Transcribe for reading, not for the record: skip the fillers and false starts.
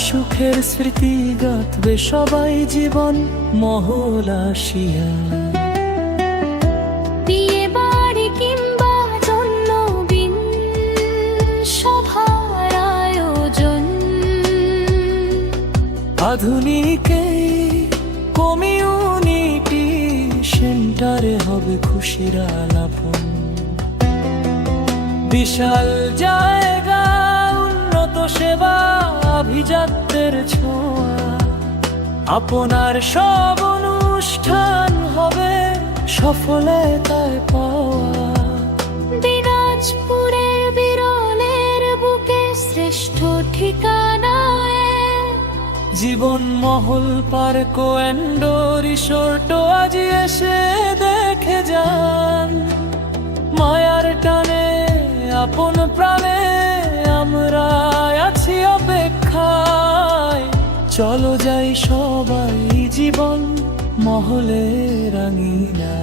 সুখের স্মৃতি গাঁথবে সবাই জীবন মহল আসিয়া। বিয়ে বাড়ি কিংবা জন্মদিন সভার আয়োজন, আধুনিক কমিউনিটি সেন্টারে হবে খুশির আলাপন। বিশাল জায়গা, উন্নত সেবা, আভিজাত্যের ছোঁয়া, আপনার সব অনুষ্ঠান হবে সফলতায় পাওয়া। দিনাজপুরের বিরলের বুকে শ্রেষ্ঠ ঠিকানায় জীবন মহল পার্ক এন্ড রিসোর্ট আজ এসে দেখে যান। মায়ার টানে আপন প্রাণে আমরা আছি অপেক্ষায়। চলো যাই সবাই জীবন মহলে রাঙিনা।